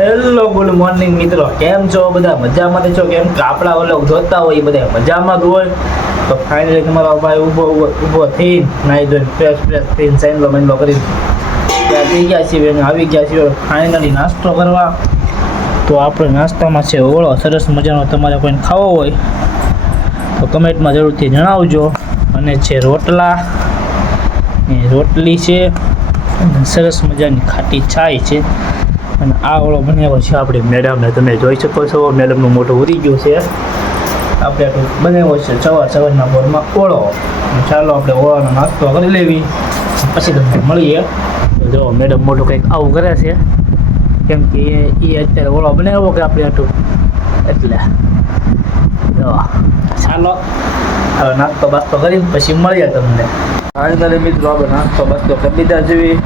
Hello good morning મિત્રો, કેમ છો બધા? મજામાં છો? કેમ કે આપણા ઓલો જોતા હોય એ બધા મજામાં જ હોય. તો ફાઇનલી તમારો ભાઈ ઊભો થઈ નાઈ ધોઈને ફ્રેશ થઈને સાઈનલો કરી ત્યાં થઈ ગયા છીએ અને આવી ગયા છીએ ફાઇનલી નાસ્તો કરવા. તો આપણે નાસ્તામાં છે ઓળો સરસ મજાનો. તમારે કોઈને ખાવો હોય તો કમેન્ટમાં જરૂરથી જણાવજો. અને છે રોટલા, રોટલી છે, સરસ મજાની ખાટી છાય છે. અને આ ઓળો બનાવ્યો છે આપણી મેડમને. તમે જોઈ શકો છો મેડમનું મોઢું ઉરી ગયું છે. આપણે બનાવ્યો છે સવારના બોરમાં ઓળો. ચાલો આપણે ઓળાનો નાસ્તો કરી લેવી, પછી તમને મળીએ. તો જો મેડમ મોઢું કંઈક આવું કરે છે, કેમ કે એ અત્યારે ઓળો બનાવ્યો કે આપણે આટલું એટલે જો ચાલો હવે નાસ્તો બાસ્તો કરી પછી મળીએ તમને. ફાઇનલી મિત્રો આપણે નાસ્તો બાસ્તો કરી દીધા જેવી.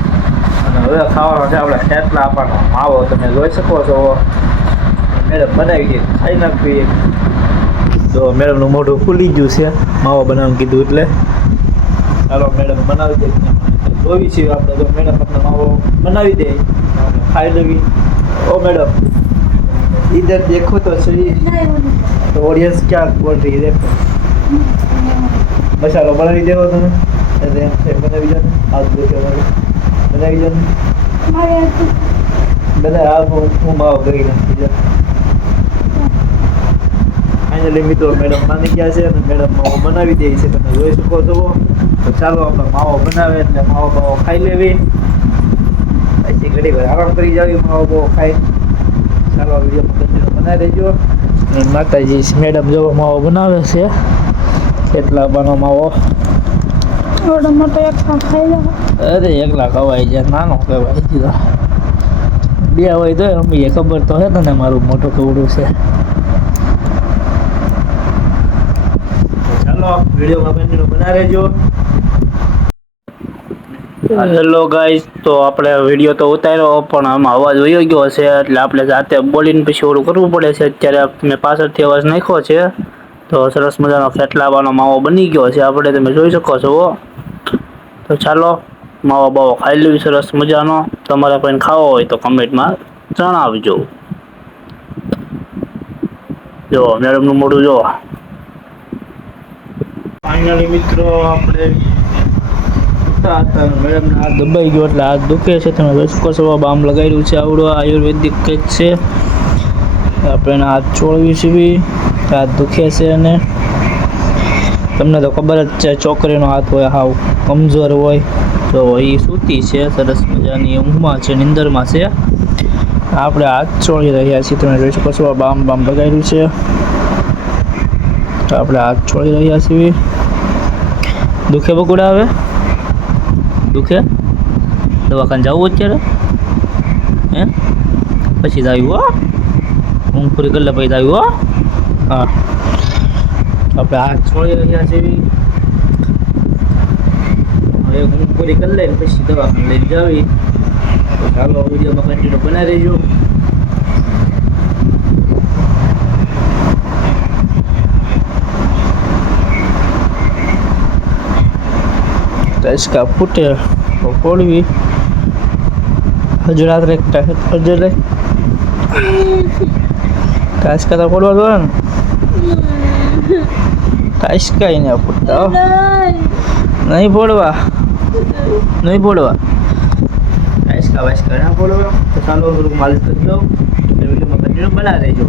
હવે ખાવાનો છે આપણે થેપલા આપવાનો માવો. તમે જોઈ શકો છો મેડમ બનાવી દે, ખાઈ નાખવી. તો મેડમનું મોઢું ખુલી ગયું છે માવો બનાવવાનું કીધું એટલે. ચાલો મેડમ બનાવી દે, જોઈ છીએ આપણે. તો મેડમ આપણે માવો બનાવી દે, ખાઈ લેવી. ઓ મેડમ इधर देखो तो सही, तो ऑडियंस क्या बोल रही है? मसालो बनावी देવો તમે બનાવી જાઓ. હાથ દેખો બનાવી જાઓ બધા. આ હું માવો કરી નાખી જાઓ. ફાઇનલી મિત્રો મેડમ માની ગયા છે અને મેડમ માવો બનાવી દે છે, તમે જોઈ શકો છો. તો ચાલો આપણે માવો બનાવે એટલે માવો ખાઈ લેવી, પછી ઘડી વાર આરામ કરી જાવી માવો ખાઈ. ચાલો વિડીયોમાં કન્ટિન્યુ બનાવી રહેજો. અને માતાજી મેડમ જો માવો બનાવે છે, કેટલા બનો માવો. અરે એકલા ખવાય જાય, નાનો કહેવાય દીધો. બે હોય તો અમી ખબર તો હે તને મારું મોટું કવડું છે. ચાલો વિડીયોમાં કન્ટિન્યુ બનાવી રહેજો. હેલો ગાઈસ, તો આપણે વિડીયો તો ઉતાર્યો પણ આમાં અવાજ વયો ગયો હશે એટલે આપણે જાતે બોલીને પછી ઓલું કરવું પડે છે. અત્યારે મેં પાછળથી અવાજ નાખ્યો છે. તો સરસ મજાનો ફેટલાવાનો માવો બની ગયો છે આપણે, તમે જોઈ શકો છો. તો ચાલો માવો બાવો ખાઈ લેવી સરસ મજાનો. તમારે કોઈને ખાવો હોય તો કમેન્ટમાં જણાવજો. જો મેડમનું મોઢું જો. ફાઇનલી મિત્રો આપણે મેડમને હાથ દબાઈ ગયો એટલે હાથ દુખે છે. તમે જોઈ શકો છો બામ લગાવ્યું છે, આવડું આયુર્વેદિક કંઈક છે. આપણે હાથ છોડવી છીએ, હાથ દુખે છે. અને તમને તો ખબર જ છે છોકરીનો હાથ હોય હાવ કમજોર હોય તો એ સૂતી છે સરસ મજાની ઊંઘમાં છે, નિંદરમાં છે. આપણે હાથ છોડી રહ્યા છીએ, તમે જોઈ શકો છો બામ લગાવ્યું છે. તો આપણે હાથ છોડી રહ્યા છીએ. દુખે બકુડા આવે દુખે દવાખાને જવું અત્યારે હે પછી જ આવ્યું. હો ઊંઘ પૂરી કરી લે પછી જ આવ્યું. હા આપણે હાથ છોડી રહ્યા છીએ. હવે ઊંઘ પૂરી કરી લે પછી દવાખાને લઈને જાવી. તો ચાલો વિડીયોમાં કન્ટિન્યુ બનાવી રહેજો. इसका फुटे तो फोड़वी हजू रात रखता है हजर रे काश का तो फोड़वा दो ना काश का ही नहीं फुटता नहीं फोड़वा काश का ना फोड़वा. तो चालो मालिश कर दो, वीडियो में कंटिन्यू बना देજો.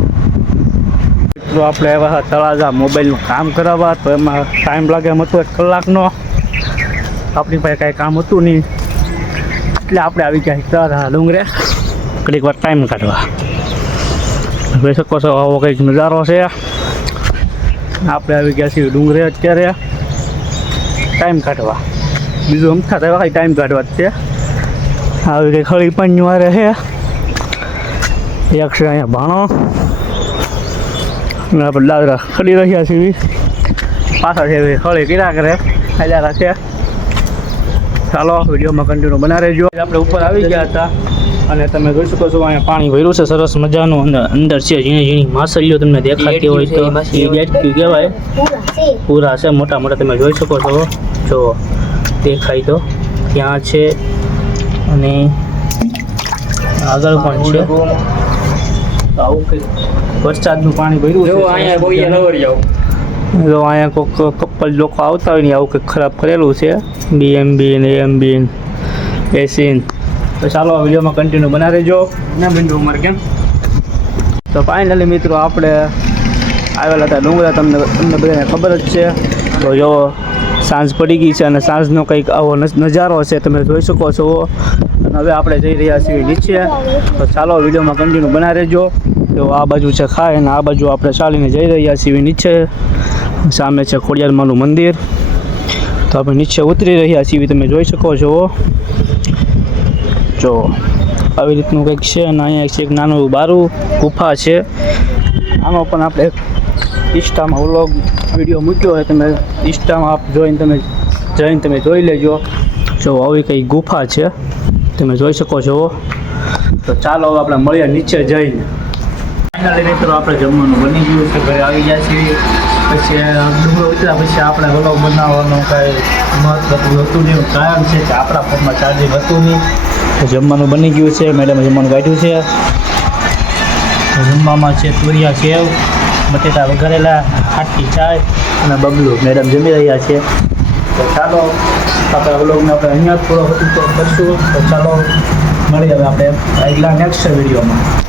तो આપણે એવા તળાજા મોબાઈલનું કામ કરાવવા તો એમાં ટાઈમ લાગે એમ હતો 1 કલાકનો. આપણી પાસે કાંઈ કામ હતું નહીં એટલે આપણે આવી ગયા તળાજા ડુંગરે ઘડીક વાર ટાઈમ કાઢવા. જોઈ શકો છો આવો કંઈક નજારો છે. આપણે આવી ગયા છીએ ડુંગરે અત્યારે ટાઈમ કાઢવા. બીજું અમથા થવા કંઈ ટાઈમ કાઢવા જ છે. આવી કંઈ ખળી પણ વારે છે. એક છે અહીંયા ભાણો અને આપણે દાદરા ખડી રહ્યા છીએ. પાછળ છે ખળી કર્યા કરે ખાલ્યા છે. ચાલો વિડીયોમાં કન્ટિન્યુ બનાવી રહેજો. આપણે ઉપર આવી ગયા હતા અને તમે જોઈ શકો છો અહીંયા પાણી ભર્યું છે સરસ મજાનું. અને અંદર છે ઝીણી માછલીઓ તમને દેખાતી હોય તો એ ગેટક્યુ કહેવાય. પૂરા છે મોટા મોટા, તમે જોઈ શકો છો. જો દેખાય તો ત્યાં છે અને આગળ પણ છે. તો આવું કંઈક વરસાદનું પાણી ભર્યું જો અહીંયા કોઈ નવરી આવું તો અહીંયા કોઈક કપલ લોકો આવતા હોય ને આવું કંઈક ખરાબ કરેલું છે બીએમબી ને એમબી એસીન. તો ચાલો આ વિડીયોમાં કન્ટિન્યુ બના રહેજો. ના બિંદુ ઉમર કેમ તો ફાઇનલી મિત્રો આપણે આવેલા હતા ડુંગરા, તમને બધાને ખબર જ છે. તો જો સાંજ પડી ગઈ છે અને સાંજનો કંઈક આવો નજારો છે તમે જોઈ શકો છો. અને હવે આપણે જઈ રહ્યા છીએ નીચે. તો ચાલો વિડીયોમાં કન્ટિન્યુ બના રહેજો. તો આ બાજુ છે ખાય અને આ બાજુ આપણે ચાલીને જઈ રહ્યા છીએ નીચે. સામે છે ખોડિયારમાંનું મંદિર. તો આપણે નીચે ઉતરી રહ્યા છીએ, તમે જોઈ શકો છો. જો આવી રીતનું કંઈક છે અને અહીંયા છે એક નાનું એવું બારું ગુફા છે. આમાં પણ આપણે ઇન્સ્ટામાં વ્લોગ વિડીયો મૂક્યો હોય, તમે ઇન્સ્ટામાં આપ જોઈને તમે જોઈ લેજો. જો આવી કંઈ ગુફા છે તમે જોઈ શકો છો. તો ચાલો હવે આપણે મળીએ નીચે જઈને. ફાઇનલી મિત્રો આપણે જમવાનું બની ગયું છે, ઘરે આવી ગયા છીએ. પછી ડુંગરો ઉતર્યા પછી આપણે વ્લોગ બનાવવાનું કાંઈ મહત્વ હતું નહીં. કારણ છે કે આપણા ફોનમાં ચાર્જિંગ હતું નહીં. તો જમવાનું બની ગયું છે, મેડમે જમવાનું કાઢ્યું છે. જમવામાં છે તુરિયા સેવ, બટેટા વઘારેલા, ખાટી ચાય અને બબલું. મેડમ જમી રહ્યા છે. તો ચાલો આપણે વ્લોગને આપણે અહીંયા જ પૂરો કરશું. તો ચાલો મળીએ હવે આપણે આગલા નેક્સ્ટ વિડીયોમાં.